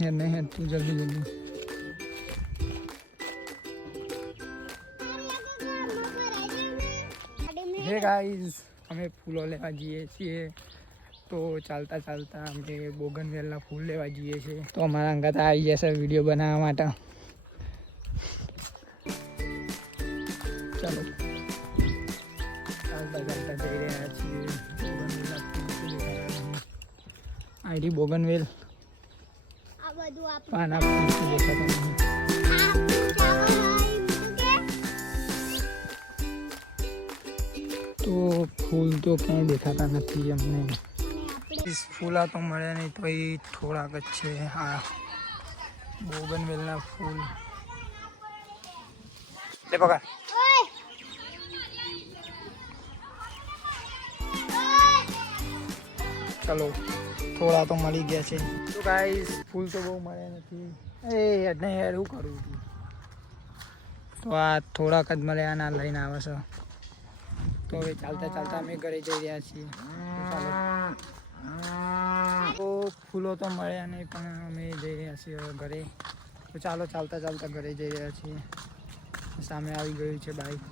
યાર નહીં યાર તું જલ્દી જલ્દી. હે ગાઈઝ, અમે ફૂલો લેવા જઈએ છીએ. તો ચાલતા ચાલતા અમે બોગનવેલના ફૂલ લેવા જઈએ છીએ. તો અમારા અંગાત આવી જશે વિડીયો બનાવવા માટે. ચાલો ચાલતા ચાલતા જઈ રહ્યા છીએ. બોગનવેલના ફૂલ આઈડી બોગનવેલ પાના ફૂલ દેખાતા નહીં. તો ફૂલ તો ક્યાંય દેખાતા નથી અમને. ફૂલા તો મળ્યા નહીં તો એ થોડાક જ છે. હા, બોગનવેલના ફૂલ લે પકડ. ચલો થોડા તો મળી ગયા છે. તો ગાઈસ ફૂલ તો બહુ મળ્યા નથી. નહીં યાર શું કરું છું. તો આ થોડાક જ મળ્યા ના લઈને આવે છે. તો હવે ચાલતા ચાલતા અમે ઘરે જઈ રહ્યા છીએ. તો ફૂલો તો મળ્યા નહીં પણ અમે જઈ રહ્યા છીએ હવે ઘરે. તો ચાલો ચાલતા ચાલતા ઘરે જઈ રહ્યા છીએ. સામે આવી ગયું છે બાઈક.